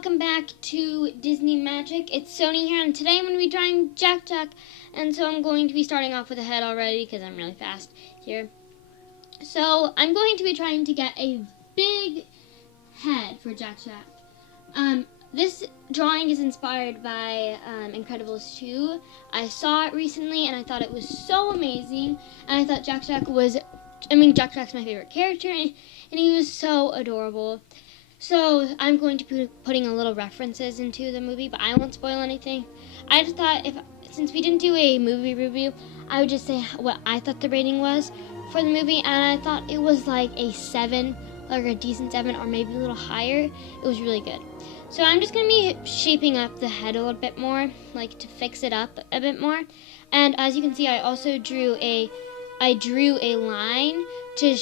welcome back to Disney Magic. It's Sohni here, and today I'm going to be drawing Jack Jack, and so I'm going to be starting off with a head already because I'm really fast here. So I'm going to be trying to get a big head for Jack Jack. This drawing is inspired by Incredibles 2. I saw it recently, and I thought it was so amazing, and I thought Jack Jack's my favorite character, and he was so adorable. So I'm going to be putting a little references into the movie, but I won't spoil anything. I just thought since we didn't do a movie review, I would just say what I thought the rating was for the movie, and I thought it was like a 7, like a decent 7, or maybe a little higher. It was really good. So I'm just going to be shaping up the head a little bit more, like to fix it up a bit more. And as you can see, I also drew a line to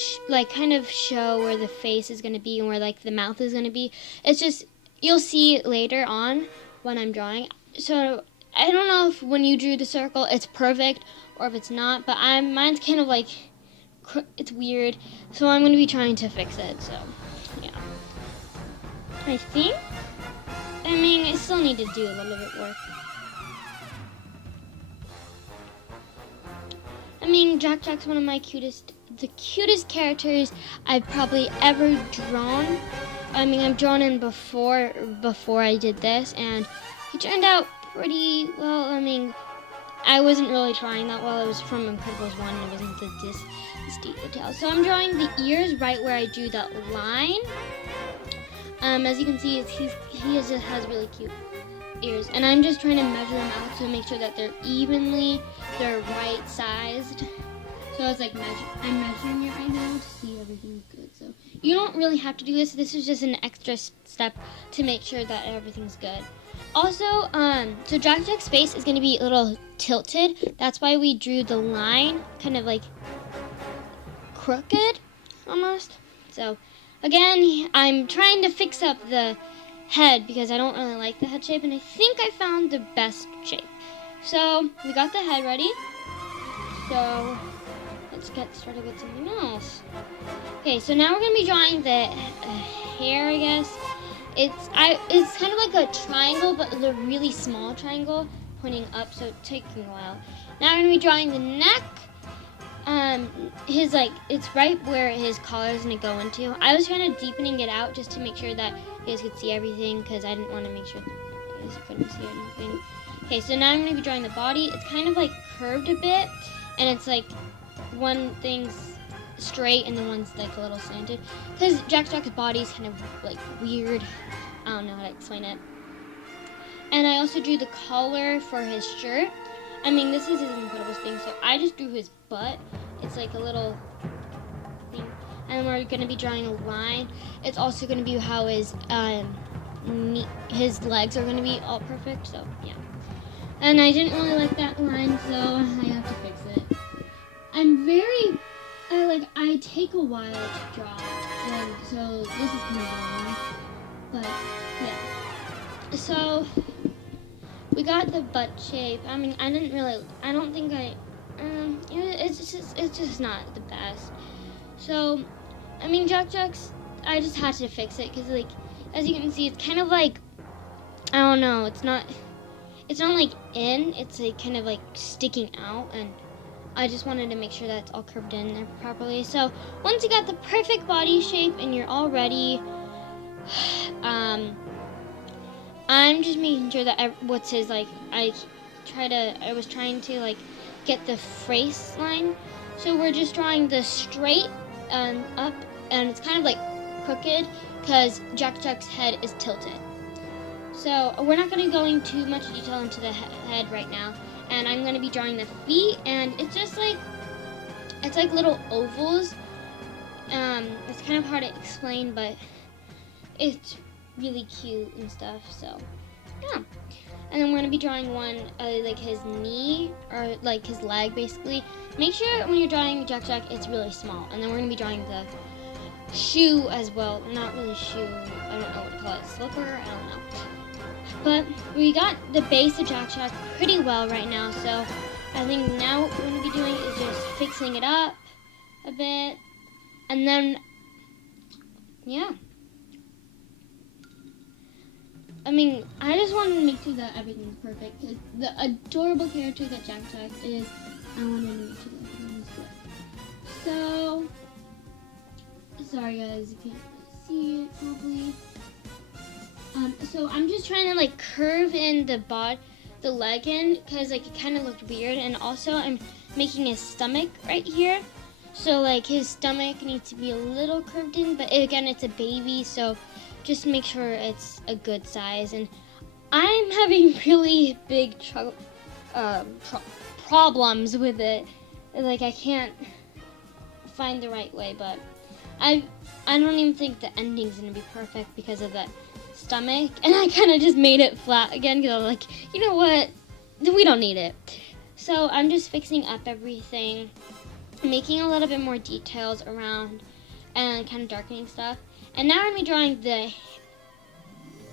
kind of show where the face is going to be and where like the mouth is going to be. It's just, you'll see later on when I'm drawing. So I don't know if when you drew the circle it's perfect or if it's not, but mine's kind of like, it's weird. So I'm going to be trying to fix it. So yeah, I still need to do a little bit work. Jack Jack's one of the cutest characters I've probably ever drawn. I've drawn him before I did this, and he turned out pretty well. I wasn't really trying that well. It was from Incredibles 1, and it wasn't this detail. So I'm drawing the ears right where I drew that line. As you can see, he has really cute ears, and I'm just trying to measure them out to make sure that they're right sized. So I was like, I'm measuring it right now to see everything's good. So you don't really have to do this. This is just an extra step to make sure that everything's good. Also, so Jack Jack's face is going to be a little tilted. That's why we drew the line kind of like crooked almost. So again, I'm trying to fix up the head because I don't really like the head shape, and I think I found the best shape. So we got the head ready. So let's get started with something else. Okay, so now we're gonna be drawing the hair, I guess. It's kind of like a triangle, but a really small triangle pointing up, so it's taking a while. Now we're gonna be drawing the neck. It's right where his collar is gonna go into. I was kind of deepening it out just to make sure that you guys could see everything, because I didn't want to make sure that you guys couldn't see anything. Okay, so now I'm gonna be drawing the body. It's kind of like curved a bit, and it's like one thing's straight and then one's like a little slanted, because Jack Jack's body is kind of like weird. I don't know how to explain it. And I also drew the collar for his shirt. This is his Incredibles thing, so I just drew his butt. It's like a little thing. And we're going to be drawing a line. It's also going to be how his legs are going to be all perfect, so yeah. And I didn't really like that line, so I have to fix it. I take a while to draw, and so this is kind of long, but yeah. So we got the butt shape. It's just not the best. So, Jack Jack's, I just had to fix it, because as you can see, it's kind of like, I don't know, it's not like it's like kind of like sticking out, and I just wanted to make sure that it's all curved in there properly. So once you got the perfect body shape and you're all ready, I'm just making sure that I was trying to get the face line. So we're just drawing the straight up, and it's kind of like crooked because Jack Jack's head is tilted. So we're not going to go into too much detail into the head right now. And I'm going to be drawing the feet, and it's just it's like little ovals. It's kind of hard to explain, but it's really cute and stuff, so yeah. And then we're going to be drawing one, like his knee, or like his leg, basically. Make sure when you're drawing Jack Jack, it's really small. And then we're going to be drawing the shoe as well. Not really shoe, I don't know what to call it, slipper, I don't know. But we got the base of Jack Jack pretty well right now, so I think now what we're going to be doing is just fixing it up a bit, and then, yeah. I mean, I just wanted to make sure that everything's perfect. The adorable character that Jack is, I wanted to make sure that everything was good. So, sorry guys, you can't see it probably. So I'm just trying to like curve in the leg in, because like it kind of looked weird, and also I'm making his stomach right here. So like his stomach needs to be a little curved in, but again, it's a baby, so just make sure it's a good size. And I'm having really big problems with it. Like I can't find the right way, but I don't even think the ending's gonna be perfect because of that stomach. And I kind of just made it flat again because I was like, you know what? We don't need it. So I'm just fixing up everything, making a little bit more details around and kind of darkening stuff. And now I'm going to be drawing the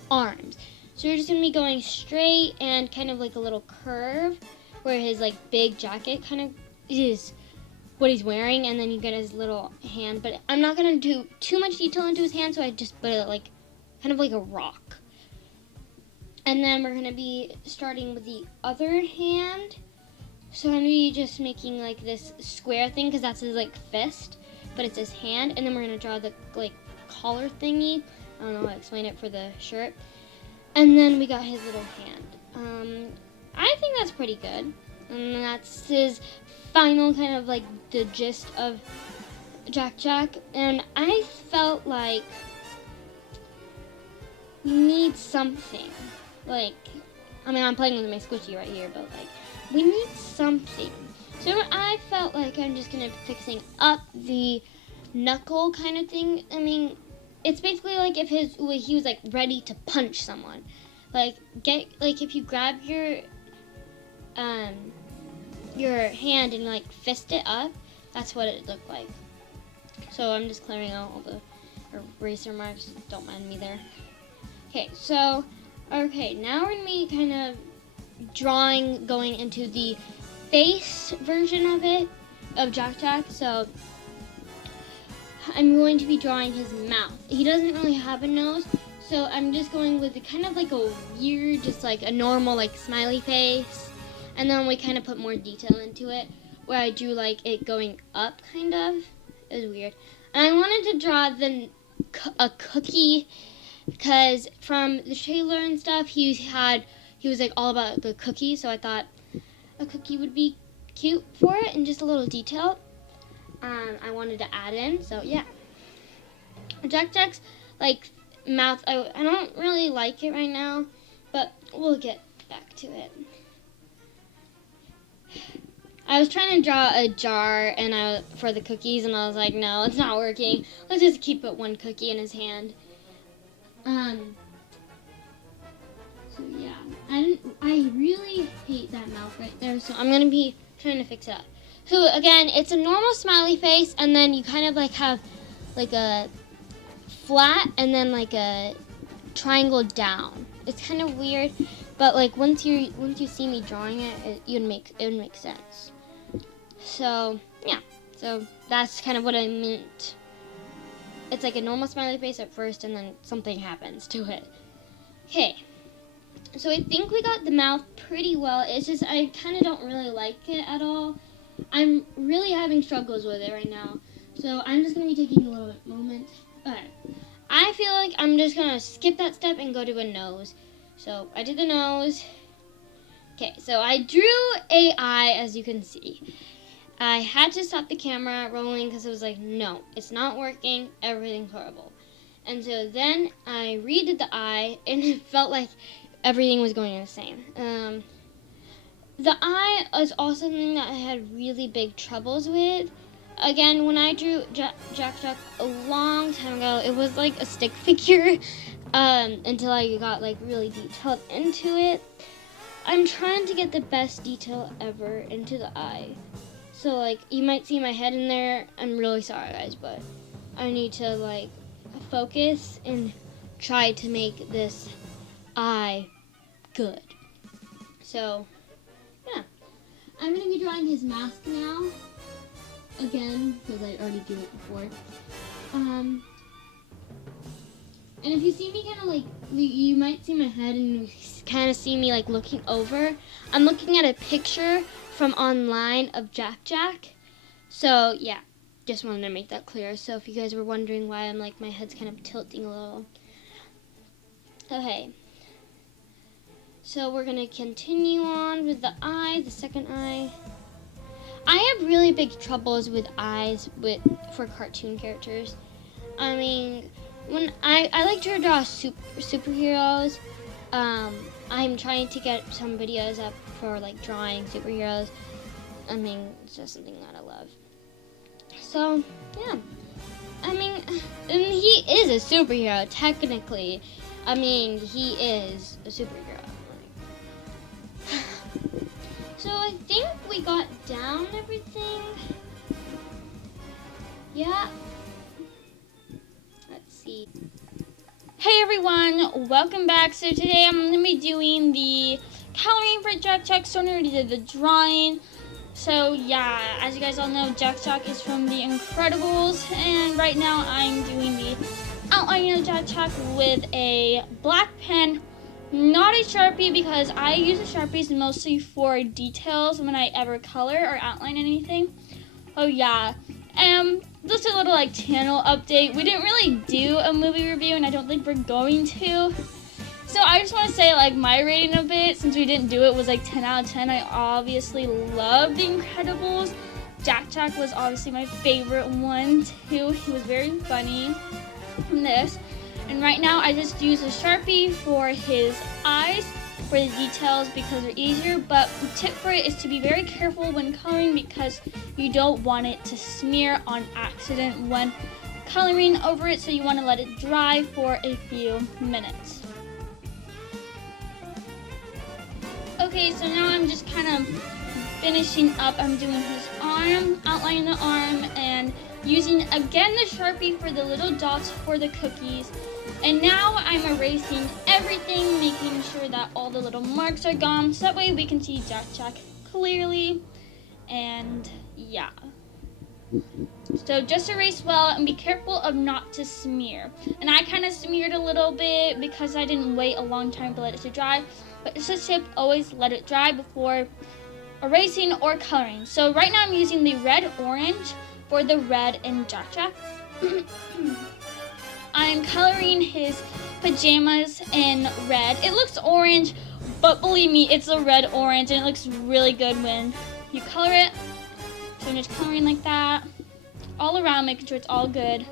arms. So we're just going to be going straight and kind of like a little curve where his like big jacket kind of is what he's wearing, and then you get his little hand. But I'm not going to do too much detail into his hand, so I just put it like kind of like a rock. And then we're going to be starting with the other hand. So I'm going to be just making like this square thing because that's his like fist, but it's his hand. And then we're going to draw the like collar thingy. I don't know how to explain it for the shirt. And then we got his little hand. I think that's pretty good. And that's his final kind of like the gist of Jack. And I felt like we need something. Like, I mean, I'm playing with my squishy right here, but like, we need something. So I felt like I'm just gonna be fixing up the knuckle kind of thing. I mean, it's basically like if he was like ready to punch someone. Like if you grab your hand and like fist it up, that's what it looked like. So I'm just clearing out all the eraser marks. Don't mind me there. Okay, so now we're gonna be kind of going into the face version of Jack. So I'm going to be drawing his mouth. He doesn't really have a nose, so I'm just going with kind of like a weird, just like a normal like smiley face, and then we kind of put more detail into it where I drew like it going up kind of. It was weird. And I wanted to draw a cookie, because from the trailer and stuff he was like all about the cookie, so I thought a cookie would be cute for it, and just a little detail I wanted to add in. So yeah, Jack's like mouth, I don't really like it right now, but we'll get back to it. I was trying to draw a jar for the cookies, and I was like, no, it's not working. Let's just keep it one cookie in his hand. So yeah, I really hate that mouth right there, so I'm gonna be trying to fix it up. So again, it's a normal smiley face, and then you kind of like have like a flat and then like a triangle down. It's kind of weird, but like once you see me drawing it, it would make sense. So yeah, so that's kind of what I meant. It's like a normal smiley face at first, and then something happens to it. Okay, so I think we got the mouth pretty well. It's just I kind of don't really like it at all. I'm really having struggles with it right now, so I'm just going to be taking a little moment. Alright, I feel like I'm just going to skip that step and go to a nose. So I did the nose. Okay, so I drew a eye, as you can see. I had to stop the camera rolling because it was like, no, it's not working, everything's horrible. And so then I redid the eye, and it felt like everything was going insane. The eye is also something that I had really big troubles with. Again, when I drew Jack a long time ago, it was like a stick figure until I got like really detailed into it. I'm trying to get the best detail ever into the eye. So like you might see my head in there. I'm really sorry guys, but I need to like focus and try to make this eye good. So yeah, I'm going to be drawing his mask now, again, because I already drew it before. And if you see me kind of like, you might see my head and you kind of see me like looking over. I'm looking at a picture from online of Jack Jack. So yeah, just wanted to make that clear. So if you guys were wondering why I'm like, my head's kind of tilting a little. Okay. So we're going to continue on with the eye, the second eye. I have really big troubles with eyes for cartoon characters. I mean, when I like to draw superheroes. I'm trying to get some videos up for like drawing superheroes. I mean, it's just something that I love. So, yeah. I mean, and he is a superhero, technically. I mean, he is a superhero. So I think we got down everything. Yeah. Let's see. Hey everyone, welcome back. So today I'm going to be doing the coloring for Jack Jack. Sohni already did the drawing. So yeah, as you guys all know, Jack Jack is from The Incredibles. And right now I'm doing the outlining of Jack Jack with a black pen. Not a Sharpie, because I use the Sharpies mostly for details when I ever color or outline anything. Oh yeah, just a little like channel update. We didn't really do a movie review, and I don't think we're going to. So I just want to say like my rating of it, since we didn't do it, was like 10 out of 10. I obviously love The Incredibles. Jack Jack was obviously my favorite one too. He was very funny in this. And right now I just use a Sharpie for his eyes for the details because they're easier. But the tip for it is to be very careful when coloring, because you don't want it to smear on accident when coloring over it. So you want to let it dry for a few minutes. Okay, so now I'm just kind of finishing up. I'm doing his arm, outlining the arm, and using again the Sharpie for the little dots for the cookies. And now I'm erasing everything, making sure that all the little marks are gone, so that way we can see Jack Jack clearly. And yeah. So just erase well and be careful of not to smear. And I kind of smeared a little bit because I didn't wait a long time to let it to dry. But it's a tip, always let it dry before erasing or coloring. So right now I'm using the red orange for the red in Jack Jack. I'm coloring his pajamas in red. It looks orange, but believe me, it's a red orange, and it looks really good when you color it. So I'm just coloring like that, all around, making sure it's all good.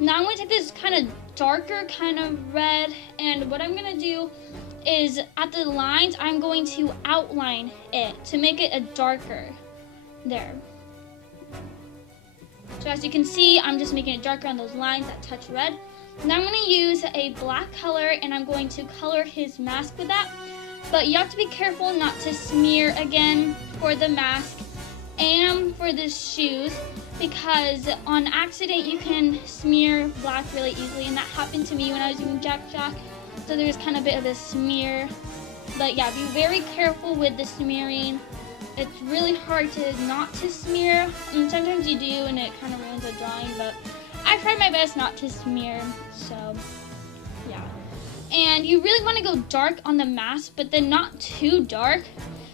Now I'm going to take this kind of darker kind of red, and what I'm going to do is at the lines, I'm going to outline it to make it a darker there. So as you can see, I'm just making it darker on those lines that touch red. Now I'm going to use a black color, and I'm going to color his mask with that. But you have to be careful not to smear again for the mask and for the shoes, because on accident you can smear black really easily, and that happened to me when I was doing Jack Jack. So there's kind of a bit of a smear. But yeah, be very careful with the smearing. It's really hard to not to smear, and sometimes you do and it kind of ruins the drawing, but I tried my best not to smear, so yeah. And you really want to go dark on the mask, but then not too dark.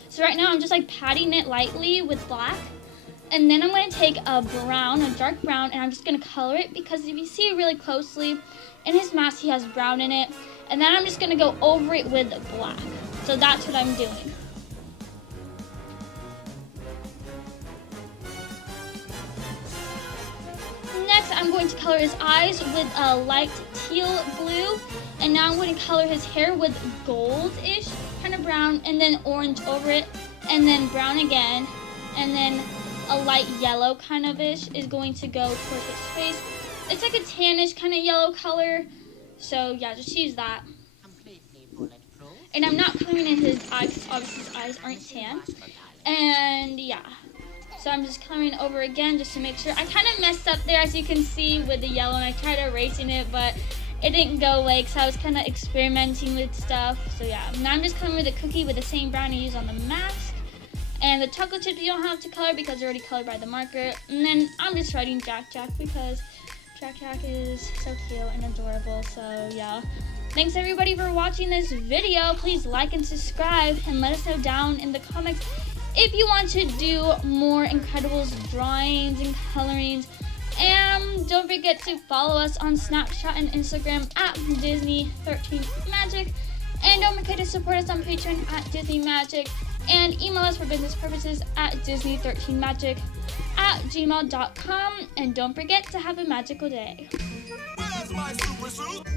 So right now I'm just like patting it lightly with black, and then I'm going to take a brown, a dark brown, and I'm just going to color it, because if you see it really closely, in his mask he has brown in it, and then I'm just going to go over it with black. So that's what I'm doing. Next, I'm going to color his eyes with a light teal blue, and now I'm going to color his hair with gold-ish kind of brown, and then orange over it, and then brown again, and then a light yellow kind of ish is going to go towards his face. It's like a tannish kind of yellow color, so yeah, just use that. And I'm not coloring in his eyes because obviously his eyes aren't tan. And yeah. So I'm just coloring over again just to make sure. I kind of messed up there, as you can see, with the yellow, and I tried erasing it, but it didn't go away because I was kind of experimenting with stuff. So yeah, now I'm just coloring with a cookie with the same brown I used on the mask. And the chocolate chips you don't have to color because they're already colored by the marker. And then I'm just writing Jack Jack because Jack is so cute and adorable, so yeah. Thanks everybody for watching this video. Please like and subscribe and let us know down in the comments if you want to do more Incredibles drawings and colorings. And don't forget to follow us on Snapchat and Instagram at Disney13Magic. And don't forget to support us on Patreon at Disney Magic. And email us for business purposes at Disney13Magic@gmail.com. And don't forget to have a magical day. Where's my super suit?